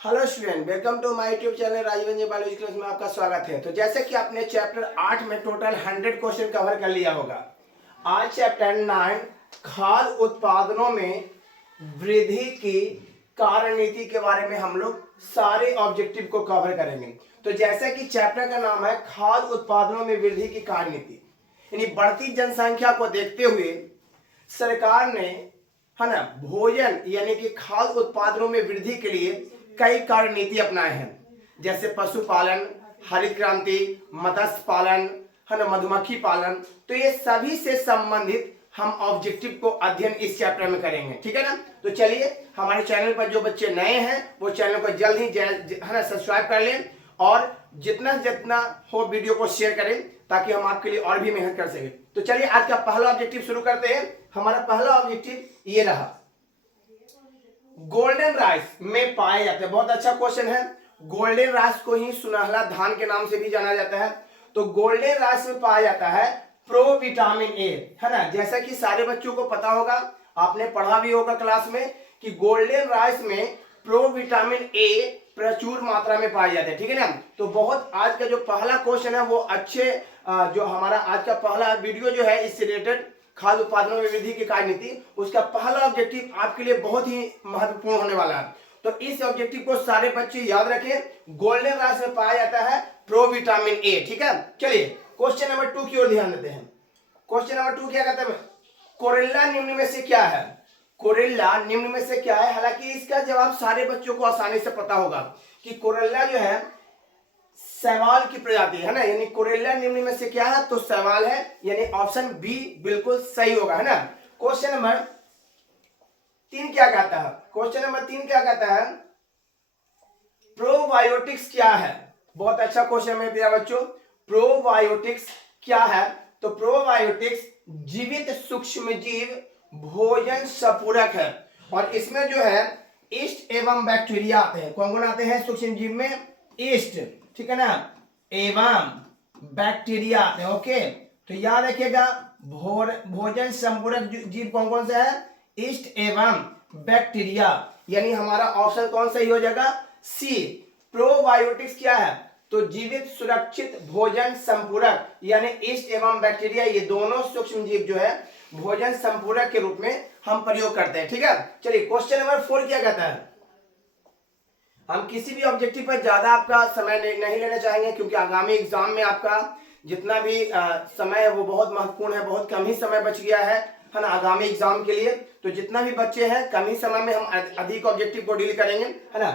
Hello student, welcome to my YouTube channel राजवंजी biology class में आपका स्वागत है। तो जैसे कि आपने चैप्टर 8 में टोटल 100 क्वेश्चन कवर कर लिया होगा। आज चैप्टर 9 खाद्य उत्पादनों में वृद्धि की कार्यनीति के बारे में हम लोग सारे ऑब्जेक्टिव को कवर करेंगे। तो जैसे कि चैप्टर का नाम है खाद्य उत्पादनों में वृद्धि की कार्यनीति, यानी बढ़ती जनसंख्या को देखते हुए सरकार ने ना भोजन यानी कि खाद्य उत्पादनों में वृद्धि के लिए कई कार्यनीति अपनाए हैं, जैसे पशुपालन, हरित क्रांति, मत्स्य पालन, है ना, मधुमक्खी पालन। तो ये सभी से संबंधित हम ऑब्जेक्टिव को अध्ययन इस चैप्टर में करेंगे, ठीक है ना। तो चलिए, हमारे चैनल पर जो बच्चे नए हैं वो चैनल को जल्द ही है ना सब्सक्राइब कर लें और जितना जितना हो वीडियो को शेयर करें ताकि हम आपके लिए और भी मेहनत कर सकें। तो चलिए, आज का पहला ऑब्जेक्टिव शुरू करते हैं। हमारा पहला ऑब्जेक्टिव ये रहा, गोल्डन राइस में पाए जाते हैं। बहुत अच्छा क्वेश्चन है। गोल्डन राइस को ही सुनहला धान के नाम से भी जाना जाता है। तो गोल्डन राइस में पाया जाता है प्रोविटामिन ए, है ना। जैसा कि सारे बच्चों को पता होगा, आपने पढ़ा भी होगा क्लास में कि गोल्डन राइस में प्रोविटामिन ए प्रचुर मात्रा में पाए जाते हैं, ठीक है ना। तो बहुत आज का जो पहला क्वेश्चन है वो अच्छे जो हमारा आज का पहला वीडियो जो है इससे रिलेटेड खाद्य उत्पादनों में वृद्धि की कार्यनीति, उसका पहला ऑब्जेक्टिव आपके लिए बहुत ही महत्वपूर्ण होने वाला है। तो इस ऑब्जेक्टिव को सारे बच्चे याद रखें। गोल्डन राइस में पाया जाता है प्रोविटामिन ए, ठीक है। चलिए क्वेश्चन नंबर 2 की ओर ध्यान देते हैं। क्वेश्चन नंबर 2 क्या कहते हैं? कोरेला निम्न में से क्या है? कोरेला निम्न में से क्या है? हालांकि इसका जवाब सारे बच्चों को आसानी से पता होगा कि कोरेला जो है शैवाल की प्रजाति है ना, यानी कोरेला निम्न में से क्या है? तो शैवाल है, यानी ऑप्शन बी बिल्कुल सही होगा, है ना। क्वेश्चन नंबर 3 क्या कहता है? क्वेश्चन नंबर 3 क्या कहता है? प्रोबायोटिक्स क्या है? बहुत अच्छा क्वेश्चन है प्यारे बच्चों। प्रोबायोटिक्स क्या है? तो प्रोबायोटिक्स जीवित सूक्ष्म जीव भोजन संपूरक है और इसमें जो है ईस्ट एवं बैक्टीरिया आते हैं। कौन कौन आते हैं सूक्ष्म जीव में? ईस्ट, ठीक है ना, एवं बैक्टीरिया आते हैं। ओके, तो याद रखिएगा भोजन संपूरक जीव कौन कौन से है? ईस्ट एवं बैक्टीरिया, यानी हमारा ऑप्शन कौन सही हो जाएगा? सी। प्रोबायोटिक्स क्या है? तो जीवित सुरक्षित भोजन संपूरक, यानी ईस्ट एवं बैक्टीरिया, ये दोनों सूक्ष्म जीव जो है भोजन संपूरक के रूप में हम प्रयोग करते हैं, ठीक है। चलिए क्वेश्चन नंबर 4 क्या कहता है? हम किसी भी ऑब्जेक्टिव पर ज्यादा आपका समय नहीं लेना चाहेंगे क्योंकि आगामी एग्जाम में आपका जितना भी समय है वो बहुत महत्वपूर्ण है। बहुत कम ही समय बच गया है ना आगामी एग्जाम के लिए। तो जितना भी बच्चे हैं कम ही समय में हम अधिक ऑब्जेक्टिव को डील करेंगे, है ना।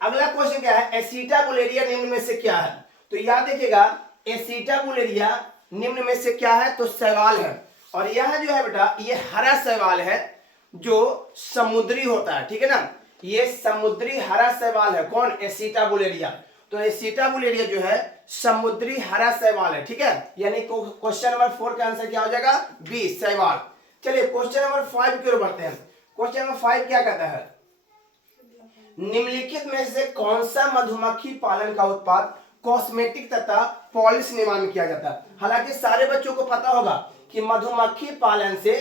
अगला क्वेश्चन क्या है? एसिटाबुलेरिया निम्न में से क्या है? तो याद रखिएगा, एसिटाबुलेरिया निम्न में से क्या है? तो शैवाल है और यह जो है बेटा ये हरा शैवाल है जो समुद्री होता है, ठीक है ना। ये समुद्री हरा शैवाल है। कौन? एसिटाबुलेरिया। तो एसिटाबुलेरिया जो है समुद्री हरा शैवाल है, ठीक है। यानी क्वेश्चन नंबर 4 का आंसर क्या हो जाएगा? बी, शैवाल। चलिए क्वेश्चन नंबर 5 की ओर बढ़ते हैं। क्वेश्चन नंबर 5 क्या कहता है? निम्नलिखित में से कौन सा मधुमक्खी पालन का उत्पाद कॉस्मेटिक तथा पॉलिश निर्माण में किया जाता है? हालांकि सारे बच्चों को पता होगा कि मधुमक्खी पालन से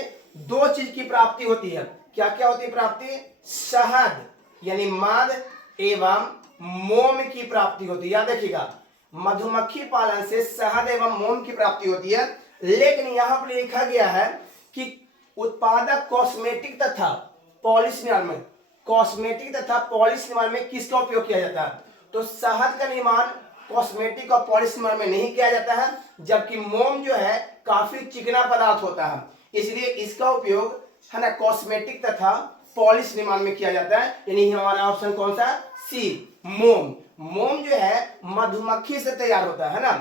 2 चीज की प्राप्ति होती है। क्या क्या होती है प्राप्ति? शहद यानी मध एवं मोम की प्राप्ति होती है। याद रखिएगा, मधुमक्खी पालन से शहद एवं मोम की प्राप्ति होती है। लेकिन यहां पर लिखा गया है कि उत्पादक कॉस्मेटिक तथा पॉलिश निर्माण में, कॉस्मेटिक तथा पॉलिश निर्माण में किसका उपयोग किया जाता है? तो शहद का निर्माण कॉस्मेटिक और पॉलिश निर्माण में नहीं किया जाता है, जबकि मोम जो है काफी चिकना पदार्थ होता है, इसलिए इसका उपयोग है ना कॉस्मेटिक तथा पॉलिश निर्माण में किया जाता है। यानी हमारा ऑप्शन कौन सा? सी, मोम। मोम जो है मधुमक्खी से तैयार होता है ना।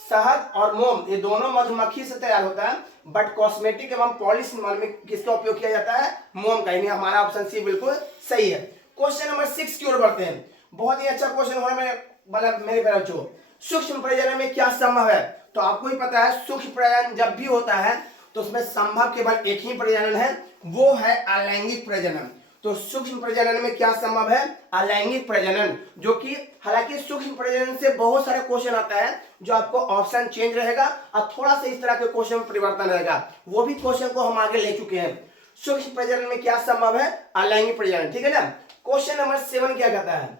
शहद और मोम ये दोनों मधुमक्खी से तैयार होता है, बट कॉस्मेटिक एवं पॉलिश निर्माण में किसका उपयोग किया जाता है? मोम का। यानी हमारा ऑप्शन सी बिल्कुल सही है। क्वेश्चन नंबर 6 की ओर बढ़ते हैं। बहुत ही अच्छा क्वेश्चन होने में मतलब मेरे बच्चों, सूक्ष्म प्रजनन में क्या संभव है? तो आपको ही पता है सूक्ष्म प्रजनन जब भी होता है तो उसमें संभव केवल एक ही प्रजनन है, वो है अलैंगिक प्रजनन। तो सूक्ष्म प्रजनन में क्या संभव है? अलैंगिक प्रजनन, जो कि हालांकि सूक्ष्म प्रजनन से बहुत सारे क्वेश्चन आता है जो आपको ऑप्शन चेंज रहेगा और थोड़ा सा इस तरह के क्वेश्चन में परिवर्तन रहेगा, वो भी क्वेश्चन को हम आगे ले चुके हैं। सूक्ष्म प्रजनन में क्या संभव है? अलैंगिक प्रजनन, ठीक है ना। क्वेश्चन नंबर 7 क्या कहता है?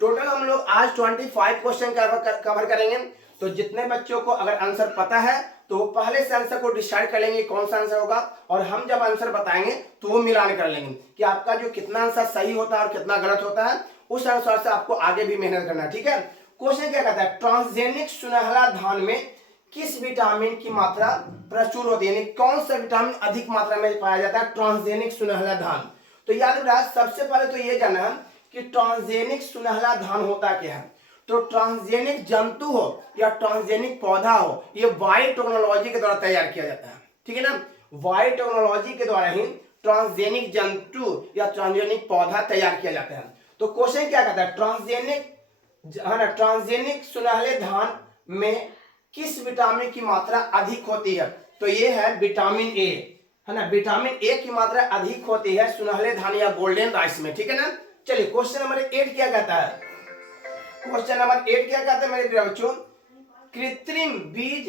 टोटल हम लोग आज 25 क्वेश्चन कवर करेंगे। तो जितने बच्चों को अगर आंसर पता है तो वो पहले से आंसर को डिसाइड कर लेंगे कौन सा आंसर होगा, और हम जब आंसर बताएंगे तो वो मिलान कर लेंगे कि आपका जो कितना आंसर सही होता है और कितना गलत होता है, उस अनुसार से आपको आगे भी मेहनत करना है। ठीक है। क्वेश्चन क्या कहता है, ट्रांसजेनिक सुनहला धान में किस विटामिन की मात्रा प्रचुर होती है, यानी कौन सा विटामिन अधिक मात्रा में पाया जाता है ट्रांसजेनिक सुनहला धान। तो याद रखना, सबसे पहले तो ये जानना कि ट्रांसजेनिक सुनहला धान होता क्या है। तो ट्रांसजेनिक जंतु हो या ट्रांसजेनिक पौधा हो, ये बायोटेक्नोलॉजी के द्वारा तैयार किया जाता है। ठीक है ना, बायोटेक्नोलॉजी के द्वारा ही ट्रांसजेनिक जंतु या ट्रांसजेनिक पौधा तैयार किया जाता है। तो क्वेश्चन क्या कहता है, ट्रांसजेनिक है ना, ट्रांसजेनिक सुनहले धान में किस विटामिन की मात्रा अधिक होती है। तो ये है विटामिन ए, है ना, विटामिन ए की मात्रा अधिक होती है सुनहले धान या गोल्डन राइस में। ठीक है ना। चलिए क्वेश्चन नंबर 8 क्या कहता है, क्वेश्चन नंबर 8 क्या कहता है मेरे प्रिय बच्चों, कृत्रिम बीज,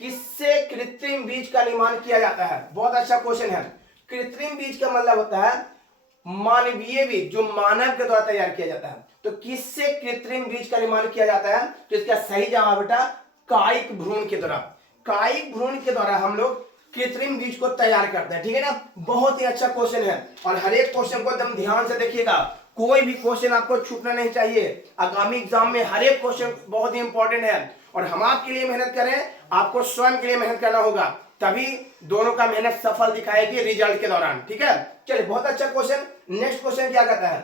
किससे कृत्रिम बीज का निर्माण किया जाता है। बहुत अच्छा क्वेश्चन है। कृत्रिम बीज का मतलब होता है मानवीय बीज, जो मानव के द्वारा तैयार किया जाता है। तो किससे कृत्रिम बीज का निर्माण किया जाता है, तो इसका सही जवाब बेटा कायिक भ्रूण के द्वारा। कायिक भ्रूण के द्वारा हम लोग कृत्रिम बीज को तैयार करते हैं। ठीक है ना, बहुत ही अच्छा क्वेश्चन है, और हर एक क्वेश्चन को एकदम ध्यान से देखिएगा, कोई भी क्वेश्चन आपको छूटना नहीं चाहिए। आगामी एग्जाम में हर एक क्वेश्चन बहुत ही इंपॉर्टेंट है, और हम आपके लिए मेहनत करें, आपको स्वयं के लिए मेहनत करना होगा, तभी दोनों का मेहनत सफल दिखाएगी रिजल्ट के दौरान। ठीक है, चलिए बहुत अच्छा क्वेश्चन। नेक्स्ट क्वेश्चन क्या कहता है,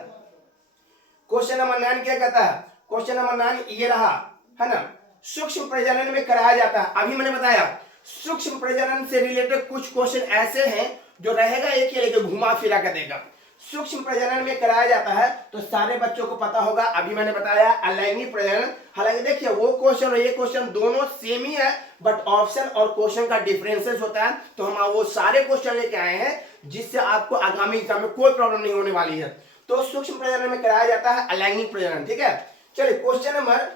क्वेश्चन नंबर 9 क्या कहता है, क्वेश्चन नंबर 9 ये रहा, है ना, सूक्ष्म प्रजनन में कराया जाता है। अभी मैंने बताया सूक्ष्म प्रजनन से रिलेटेड कुछ क्वेश्चन ऐसे हैं जो रहेगा एक ही, लेके घुमा फिरा कर देगा। सूक्ष्म प्रजनन में कराया जाता है तो सारे बच्चों को पता होगा, अभी मैंने बताया अलैंगिक प्रजनन। हालांकि देखिए वो क्वेश्चन और ये क्वेश्चन दोनों सेम ही है, बट ऑप्शन और क्वेश्चन का डिफरेंसेस होता है। तो हम वो सारे क्वेश्चन लेके आए हैं जिससे आपको आगामी एग्जाम में कोई प्रॉब्लम नहीं होने वाली है। तो सूक्ष्म प्रजनन में कराया जाता है अलैंगिक प्रजनन। ठीक है, चलिए क्वेश्चन नंबर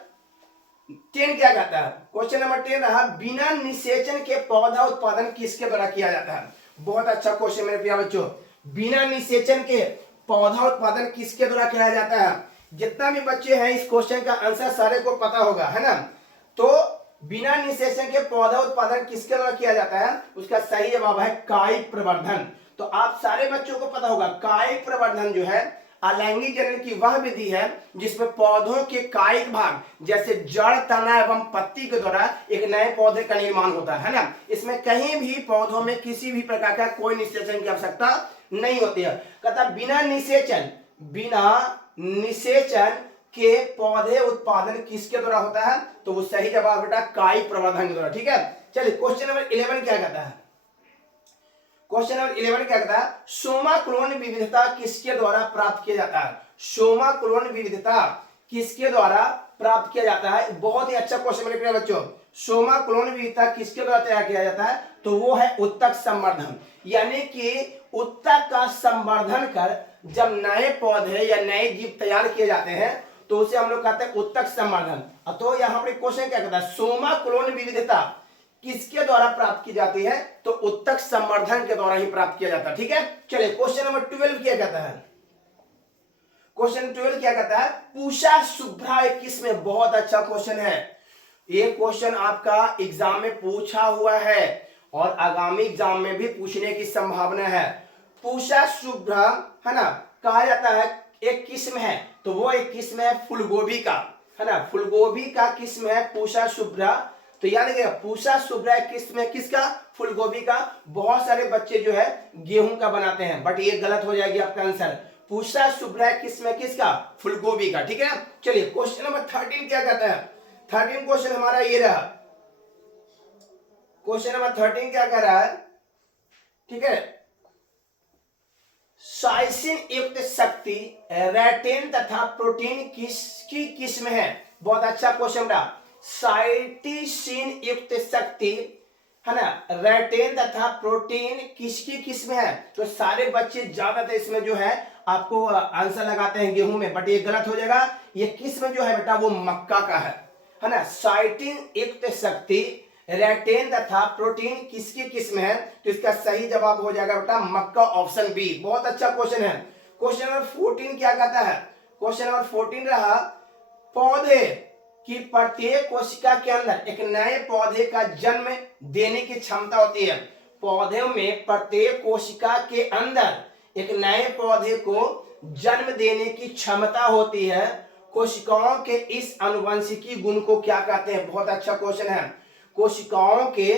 10 क्या कहता है, क्वेश्चन नंबर 10 रहा, बिना निषेचन के पौधा उत्पादन किसके द्वारा किया जाता है। बहुत अच्छा क्वेश्चन मेरे प्यारे बच्चों, बिना निषेचन के पौधा उत्पादन किसके द्वारा किया जाता है। जितना भी बच्चे हैं इस क्वेश्चन का आंसर सारे को पता होगा, है ना। तो बिना निषेचन के पौधा उत्पादन किसके द्वारा किया जाता है, उसका सही जवाब है कायिक प्रवर्धन। तो आप सारे बच्चों को पता होगा कायिक प्रवर्धन जो है अलैंगिक जनन की वह विधि है जिसमें पौधों के कायिक भाग जैसे जड़, तना एवं पत्ती के द्वारा एक नए पौधे का निर्माण होता है ना। इसमें कहीं भी पौधों में किसी भी प्रकार का कोई निषेचन की आवश्यकता नहीं होती है। कहता बिना निषेचन के पौधे उत्पादन किसके द्वारा होता है, तो वो सही जवाब बेटा कायिक प्रवर्धन के द्वारा। ठीक है, चलिए क्वेश्चन नंबर 11 क्या कहता है, क्वेश्चन नंबर 11 क्या कहता है, सोमा क्लोन विविधता किसके द्वारा प्राप्त किया जाता है। सोमा क्लोन विविधता किसके द्वारा प्राप्त किया जाता है। बहुत ही अच्छा क्वेश्चन मेरे प्यारे बच्चों, सोमा क्लोन विविधता किसके द्वारा तैयार किया जाता है, तो वो है उत्तक संवर्धन। यानी कि उत्तक का संवर्धन कर जब नए पौधे या नए जीव तैयार किए जाते हैं तो उसे हम लोग कहते हैं उत्तक संवर्धन। तो यहाँ पर क्वेश्चन क्या कहता है, सोमा क्लोन विविधता किसके द्वारा प्राप्त की जाती है, तो उत्तक संवर्धन के द्वारा ही प्राप्त किया जाता है। ठीक है, चलिए क्वेश्चन नंबर 12 क्या कहता है, क्वेश्चन 12 क्या कहता है, पूषा शुभ्रा एक किस्म, बहुत अच्छा क्वेश्चन है। ये क्वेश्चन आपका एग्जाम में पूछा हुआ है और आगामी एग्जाम में भी पूछने की संभावना है। पूषा शुभ्रा है ना, कहा जाता है एक किस्म है, तो वो एक किस्म है फूलगोभी का, है ना, फूलगोभी का किस्म है पूषा शुभ्रा। तो याद रखिएगा पूषा शुभ्रा किस्म है किसका, फूलगोभी का। बहुत सारे बच्चे जो है गेहूं का बनाते हैं, बट ये गलत हो जाएगी आपका आंसर। पूषा शुभ्रा किस्म है किसका, फूलगोभी का। ठीक है, चलिए क्वेश्चन नंबर 13 क्या कहता है, 13 क्वेश्चन हमारा ये रहा। क्वेश्चन नंबर 13 क्या कह रहा है, ठीक है, साइसिन युक्त शक्ति रेटिन तथा प्रोटीन किसकी किस्म है। बहुत अच्छा क्वेश्चन रहा, साइटिसिन युक्त शक्ति है ना, रेटिन तथा प्रोटीन किसकी किस्म है। तो सारे बच्चे ज्यादातर इसमें जो है आपको आंसर लगाते हैं गेहूं में, बट ये गलत हो जाएगा। ये किस्म जो है बेटा वो मक्का का है ना। साइटिन युक्त शक्ति रेटिन तथा प्रोटीन किसकी किस्म है, तो इसका सही जवाब हो जाएगा बेटा मक्का, ऑप्शन बी। बहुत अच्छा क्वेश्चन है। क्वेश्चन नंबर 14 क्या कहता है, क्वेश्चन नंबर 14 रहा, पौधे की प्रत्येक कोशिका के अंदर एक नए पौधे का जन्म देने की क्षमता होती है। पौधे में प्रत्येक कोशिका के अंदर एक नए पौधे को जन्म देने की क्षमता होती है। कोशिकाओं के इस आनुवंशिकी गुण को क्या कहते हैं? बहुत अच्छा क्वेश्चन है। कोशिकाओं के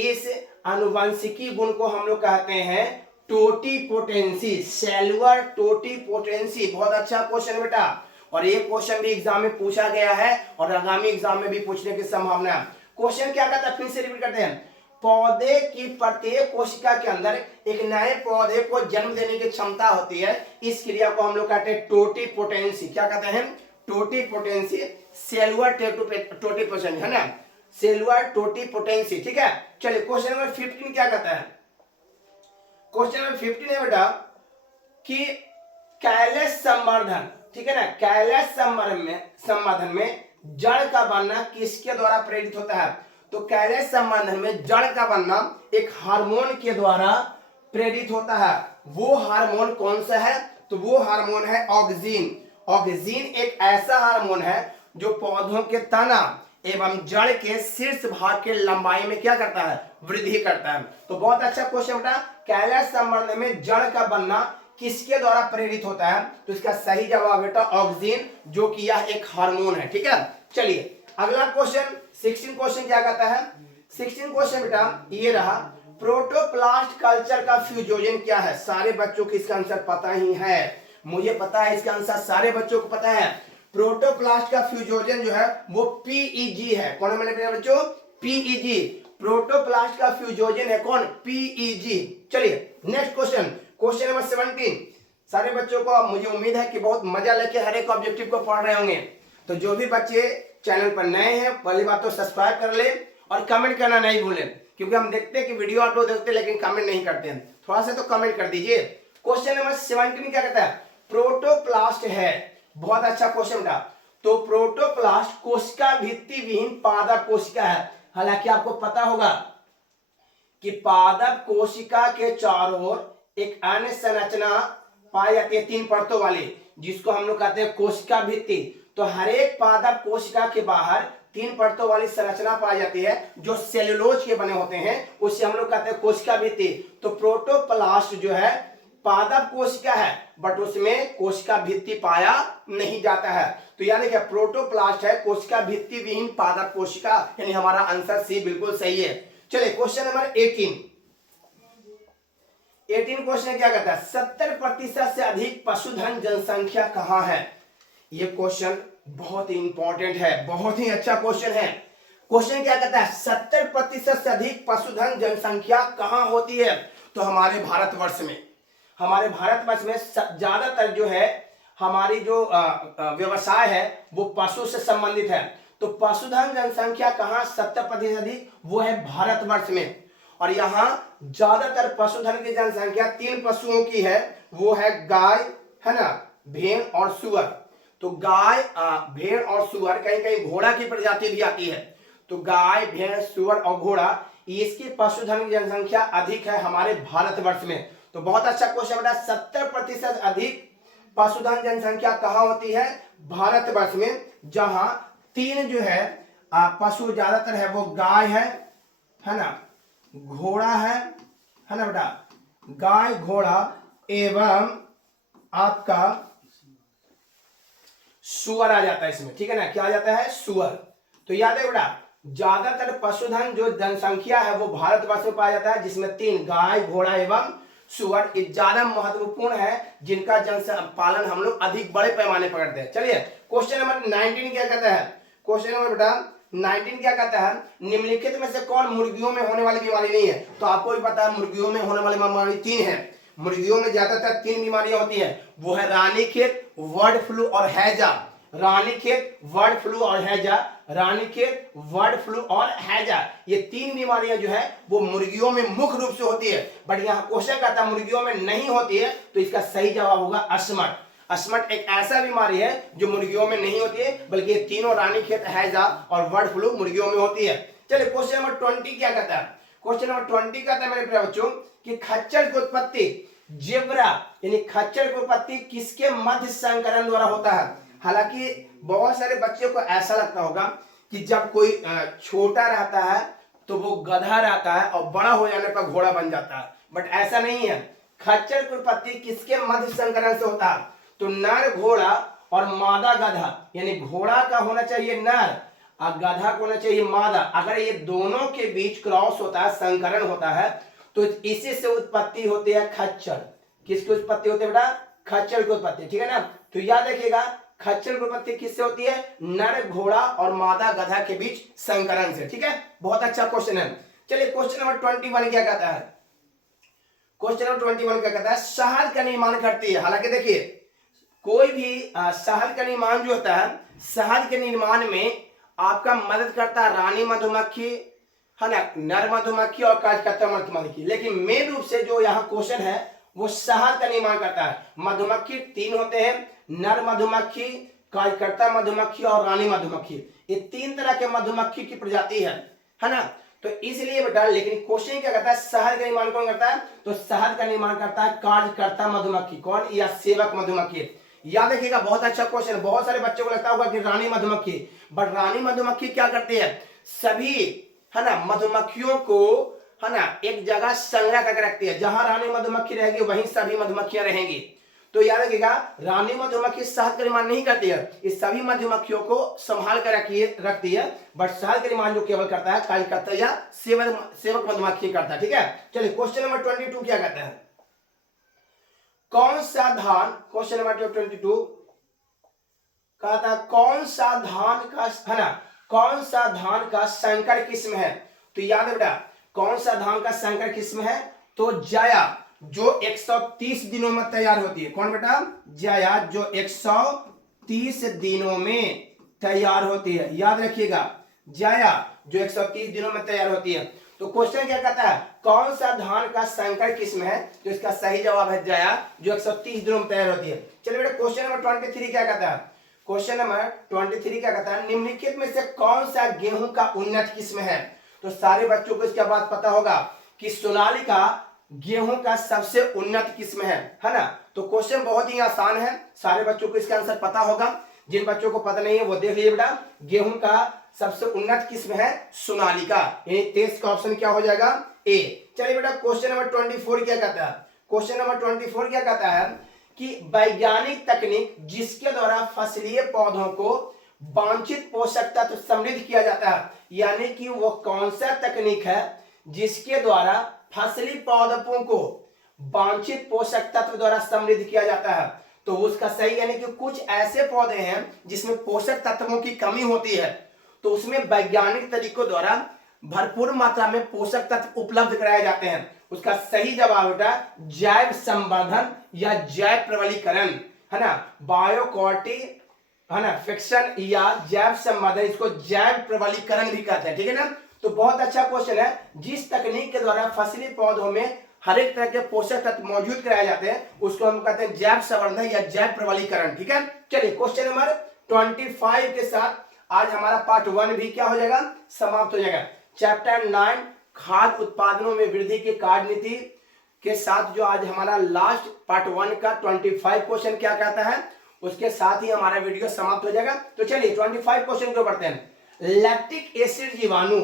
इस आनुवंशिकी गुण को हम लोग कहते हैं टोटिपोटेंसी, सेलुलर टोटिपोटेंसी। बहुत अच्छा क्वेश्चन बेटा, और ये क्वेश्चन भी एग्जाम में पूछा गया है और आगामी एग्जाम में भी पूछने की संभावना है। क्वेश्चन क्या कहता है, फिर से रिपीट करते हैं। पौधे की प्रत्येक कोशिका के अंदर एक नए पौधे को जन्म देने की क्षमता होती है। इस क्रिया को हम लोग कहते हैं टोटिपोटेंसी। क्या कहते हैं? टोटिपोटेंसी, सेलुलर टोटिपोटेंसी, है ना, सेलुलर टोटिपोटेंसी। ठीक है, चलिए क्वेश्चन नंबर 15 क्या कहता है? क्वेश्चन नंबर 15 है बेटा कि कैलस संवर्धन, ठीक है ना, कैलस संवर्धन में जड़ का बनना किसके द्वारा प्रेरित होता है? तो कैलस संवर्धन में जड़ का बनना एक हार्मोन के द्वारा प्रेरित होता है। वो हार्मोन कौन सा है? तो वो हार्मोन है ऑक्सीन। ऑक्सीन एक ऐसा हार्मोन है जो पौधों के तना एवं जड़ के शीर्ष भाग के लंबाई में क्या करता है? वृद्धि करता है। तो बहुत अच्छा क्वेश्चन बेटा, कैलस संवर्धन में जड़ का बनना किसके द्वारा प्रेरित होता है? तो इसका सही जवाब बेटा ऑक्सीन, जो कि यह एक हार्मोन है। ठीक है, चलिए अगला क्वेश्चन 16 क्वेश्चन क्या कहता है? 16 क्वेश्चन बेटा ये रहा, प्रोटोप्लास्ट कल्चर का फ्यूजन क्या है? सारे बच्चों को इसका आंसर पता ही है, मुझे पता है इसका आंसर सारे बच्चों को पता है। प्रोटोप्लास्ट का फ्यूजन जो है वो पीईजी है। कौन है मेरे बच्चों? पीईजी। प्रोटोप्लास्ट का फ्यूजन है कौन? पीईजी। चलिए नेक्स्ट क्वेश्चन, क्वेश्चन नंबर 17। सारे बच्चों को मुझे उम्मीद है कि बहुत मजा लेके हर एक ऑब्जेक्टिव को पढ़ रहे होंगे। तो जो भी बच्चे चैनल पर नए हैं, पहली बात तो सब्सक्राइब कर ले और कमेंट करना नहीं भूलें, क्योंकि हम देखते हैं कि वीडियो आप लोग देखते हैं लेकिन कमेंट नहीं करते हैं। थोड़ा सा तो कमेंट कर दीजिए। क्वेश्चन नंबर 17 क्या कहता है? प्रोटोप्लास्ट है। बहुत अच्छा क्वेश्चन था। तो प्रोटोप्लास्ट कोशिका भित्ति विहीन पादप कोशिका है। हालांकि आपको पता होगा कि पादप कोशिका के चारों ओर एक अन्य संरचना पाई जाती है 3 परतों वाली, जिसको हम लोग कहते हैं कोशिका भित्ति। तो हर एक पादप कोशिका के बाहर 3 परतों वाली संरचना पाई जाती है जो सेलुलोज के बने होते हैं, उससे हम लोग कहते हैं कोशिका भित्ति। तो प्रोटोप्लास्ट जो है पादप कोशिका है, बट उसमें कोशिका भित्ति पाया नहीं जाता है। तो यानी क्या प्रोटोप्लास्ट है कोशिका भित्ति विहीन पादप कोशिका, यानी हमारा आंसर सी बिल्कुल सही है। चलिए क्वेश्चन नंबर 18 क्वेश्चन क्या कहता है? 70% से अधिक पशुधन जनसंख्या कहां है? ये क्वेश्चन बहुत ही इंपॉर्टेंट है, बहुत ही अच्छा क्वेश्चन है। क्वेश्चन क्या कहता है? 70% से अधिक पशुधन जनसंख्या कहां होती है? तो हमारे भारतवर्ष में। हमारे भारतवर्ष में ज्यादातर जो है हमारी जो व्यवसाय है वो पशु से संबंधित है। तो पशुधन जनसंख्या कहां 70% अधिक? वो है भारतवर्ष में। और यहाँ ज्यादातर पशुधन की जनसंख्या 3 पशुओं की है, वो है गाय, है ना, भेड़ और सुअर। तो गाय, भेड़ और सुअर, कहीं कहीं घोड़ा की प्रजाति भी आती है। तो गाय, भेड़, सुअर और घोड़ा, इसकी पशुधन की जनसंख्या अधिक है हमारे भारतवर्ष में। तो बहुत अच्छा क्वेश्चन बेटा, 70% अधिक पशुधन जनसंख्या कहाँ होती है? भारतवर्ष में, जहां 3 जो है पशु ज्यादातर है, वो गाय है ना, घोड़ा है ना बेटा, गाय, घोड़ा एवं आपका सुअर आ जाता है इसमें। ठीक है ना, क्या आ जाता है? सुअर। तो याद है बेटा, ज्यादातर पशुधन जो जनसंख्या है वो भारतवर्ष में पाया जाता है, जिसमें 3 गाय, घोड़ा एवं सुअर ज्यादा महत्वपूर्ण है, जिनका पालन हम लोग अधिक बड़े पैमाने पर करते हैं। चलिए क्वेश्चन नंबर 19 क्या कहता है? क्वेश्चन नंबर बेटा 19 क्या कहता है? निम्नलिखित में से कौन मुर्गियों में होने वाली बीमारी नहीं है? तो आपको भी पता है मुर्गियों में होने वाली बीमारी 3 है। मुर्गियों में ज्यादातर 3 बीमारियां होती है, वो है रानीखेत, बर्ड फ्लू और हैजा। रानीखेत, बर्ड फ्लू और हैजा, रानीखेत, बर्ड फ्लू और हैजा, ये 3 बीमारियां जो है वो मुर्गियों में मुख्य रूप से होती है। बट यहाँ क्वेश्चन कहता है मुर्गियों में नहीं होती है, तो इसका सही जवाब होगा अस्मट। अस्मट एक ऐसा बीमारी है जो मुर्गियों में नहीं होती है, बल्कि ये तीनों रानीखेत, हैजा और बर्ड फ्लू मुर्गियों में होती है। चलिए क्वेश्चन नंबर 20 क्या कहता है? क्वेश्चन नंबर 20 कहता है मेरे प्यारे बच्चों कि खच्चर की उत्पत्ति जेब्रा यानी खच्चर की उत्पत्ति किसके मध्य संकरण द्वारा होता है? हालांकि बहुत सारे बच्चों को ऐसा लगता होगा कि जब कोई छोटा रहता है तो वो गधा रहता है और बड़ा हो जाने पर घोड़ा बन जाता है, बट ऐसा नहीं है। खच्चर की उत्पत्ति किसके मध्य संकरण से होता है? तो नर घोड़ा और मादा गधा, यानी घोड़ा का होना चाहिए नर और गधा को होना चाहिए मादा। अगर ये दोनों के बीच क्रॉस होता है, संकरण होता है, तो इसी से उत्पत्ति होती है खच्चर। किसकी उत्पत्ति होती है बेटा? खच्चर की उत्पत्ति, ठीक है ना। तो याद रखिएगा, खच्चर की उत्पत्ति किससे होती है? नर घोड़ा और मादा गधा के बीच संकरण से, ठीक है। बहुत अच्छा क्वेश्चन है। चलिए क्वेश्चन नंबर 21 क्या कहता है? क्वेश्चन नंबर 21 क्या कहता है? शहद का निर्माण करती है। हालांकि देखिए, कोई भी शहद का निर्माण जो होता है, शहद के निर्माण में आपका मदद करता है रानी मधुमक्खी, है ना, नर मधुमक्खी और कार्यकर्ता मधुमक्खी। लेकिन मेन रूप से जो यहाँ क्वेश्चन है वो शहद का निर्माण करता है। मधुमक्खी 3 होते हैं, नर मधुमक्खी, कार्यकर्ता मधुमक्खी और रानी मधुमक्खी। ये 3 तरह के मधुमक्खी की प्रजाति है ना। तो इसलिए बेटा, लेकिन क्वेश्चन क्या करता है? शहद का निर्माण कौन करता है? तो शहद का निर्माण करता है कार्यकर्ता मधुमक्खी। कौन? या सेवक मधुमक्खी। याद रखिएगा, बहुत अच्छा क्वेश्चन। बहुत सारे बच्चों को लगता होगा कि रानी मधुमक्खी, बट रानी मधुमक्खी क्या करती है? सभी, है ना, मधुमक्खियों को, है ना, एक जगह संग्रह करके रखती है। जहां रानी मधुमक्खी रहेगी वहीं सभी मधुमक्खियां रहेंगी। तो याद रखिएगा, रानी मधुमक्खी शहद का निर्माण नहीं करती है, इस सभी मधुमक्खियों को संभाल कर रखती है, बट शहद का निर्माण जो केवल करता है कार्यकर्ता या सेवक मधुमक्खी करता है, ठीक है। चलिए क्वेश्चन नंबर 22 क्या कहता है? कौन सा धान, क्वेश्चन नंबर 22 कहता है कौन सा धान का, है ना, कौन सा धान का संकर किस्म है? तो याद है बेटा, कौन सा धान का संकर किस्म है? तो जया, जो 130 दिनों में तैयार होती है। कौन बेटा? जया, जो 130 दिनों में तैयार होती है। याद रखिएगा, जया जो 130 दिनों में तैयार होती है। तो क्वेश्चन क्या कहता है? कौन सा धान का संकर किस्म है? तो इसका सही जवाब है जया, जो 130 दिनों में तैयार होती है। चलिए बेटा, क्वेश्चन नंबर 23 क्या कहता है? क्वेश्चन नंबर 23 क्या कहता है? निम्नलिखित में से कौन सा गेहूं का उन्नत किस्म है? तो सारे बच्चों को इसका बात पता होगा कि सोनालिका गेहूं का सबसे उन्नत किस्म है ना। तो क्वेश्चन बहुत ही आसान है, सारे बच्चों को इसका आंसर पता होगा। जिन बच्चों को पता नहीं है वो देख लीजिए बेटा, गेहूं का सबसे उन्नत किस्म है सोनालिका। यानी 23 का ऑप्शन क्या हो जाएगा? ए। चलिए बेटा, क्वेश्चन नंबर 24 क्या कहता है? क्वेश्चन नंबर 24 क्या कहता है कि वैज्ञानिक तकनीक जिसके द्वारा फसलीय पौधों को वांछित पोषक तत्व समृद्ध किया जाता है, यानी कि वो कौन सा तकनीक है जिसके द्वारा फसली पौधों को वांछित पोषक तत्व द्वारा समृद्ध किया जाता है? तो उसका सही, यानी कि कुछ ऐसे पौधे हैं जिसमें पोषक तत्वों की कमी होती है, तो उसमें वैज्ञानिक तरीकों द्वारा भरपूर मात्रा में पोषक तत्व उपलब्ध कराए जाते हैं। उसका सही जवाब बेटा जैव संवर्धन या जैव प्रबलीकरण, है ना, बायोकॉर्टी, है ना, फिक्शन या जैव संवर्धन, इसको जैव प्रबलीकरण भी कहते हैं, ठीक है ना। तो बहुत अच्छा क्वेश्चन है। जिस तकनीक के द्वारा फसली पौधों में हर एक तरह के पोषक तत्व मौजूद कराए जाते हैं उसको हम कहते हैं जैव संवर्धन या जैव प्रबलीकरण, ठीक है। चलिए क्वेश्चन नंबर 25 के साथ आज हमारा पार्ट 1 भी क्या हो जाएगा? समाप्त हो जाएगा। चैप्टर 9 खाद्य उत्पादनों में वृद्धि की कार्यनीति के साथ जो आज हमारा लास्ट पार्ट 1 का 25 क्वेश्चन क्या कहता है, उसके साथ ही हमारा वीडियो समाप्त हो जाएगा। तो चलिए 25 क्वेश्चन को पढ़ते हैं। लैक्टिक एसिड जीवाणु,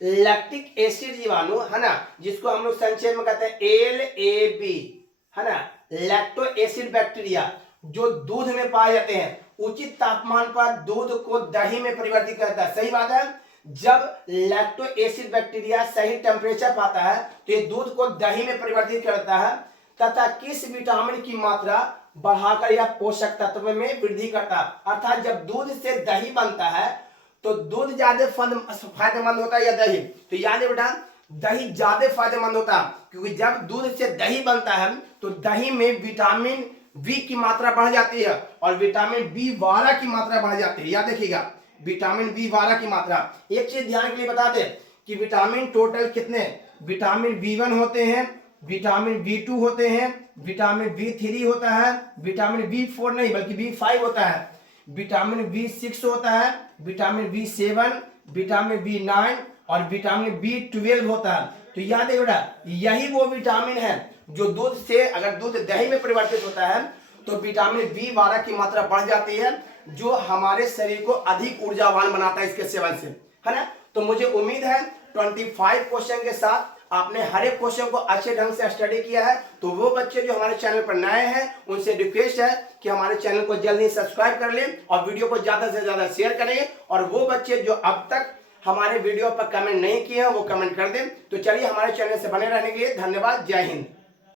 लैक्टिक एसिड जीवाणु, है ना, जिसको हम लोग संक्षेप में कहते हैं LAB, है ना, लैक्टो एसिड बैक्टीरिया, जो दूध में पाए जाते हैं, उचित तापमान पर दूध को दही में परिवर्तित करता है। सही बात है, जब लैक्टो एसिड बैक्टीरिया सही टेम्परेचर पाता है तो ये दूध को दही में परिवर्तित करता है तथा किस विटामिन की मात्रा बढ़ाकर या पोषक तत्व में वृद्धि करता है। अर्थात जब दूध से दही बनता है तो दूध ज्यादा फायदेमंद होता है या दही? तो याद है बेटा, दही ज्यादा फायदेमंद होता है, क्योंकि जब दूध से दही बनता है तो दही में विटामिन बी की मात्रा बढ़ जाती है और विटामिन B12 की मात्रा बढ़ जाती है। याद रखिएगा, विटामिन B12 की मात्रा। एक चीज ध्यान के लिए बता दें कि विटामिन टोटल कितने? विटामिन B1 होते हैं, विटामिन B2 होते हैं, विटामिन B3 होता है, विटामिन B4 नहीं बल्कि B5 होता है, विटामिन B6 होता है, विटामिन B7, विटामिन B9 और विटामिन B12 होता है। तो याद है बेटा, यही वो विटामिन है जो दूध से, अगर दूध दही में परिवर्तित होता है तो विटामिन B12 की मात्रा बढ़ जाती है, जो हमारे शरीर को अधिक ऊर्जावान बनाता है इसके सेवन से, है ना। तो मुझे उम्मीद है 25 क्वेश्चन के साथ आपने हर एक क्वेश्चन को अच्छे ढंग से स्टडी किया है। तो वो बच्चे जो हमारे चैनल पर नए हैं उनसे रिक्वेस्ट है कि हमारे चैनल को जल्दी सब्सक्राइब कर लें और वीडियो को ज्यादा से ज्यादा शेयर करें। और वो बच्चे जो अब तक हमारे वीडियो पर कमेंट नहीं किए हैं वो कमेंट कर दें। तो चलिए हमारे चैनल से बने रहने के लिए धन्यवाद। जय हिंद।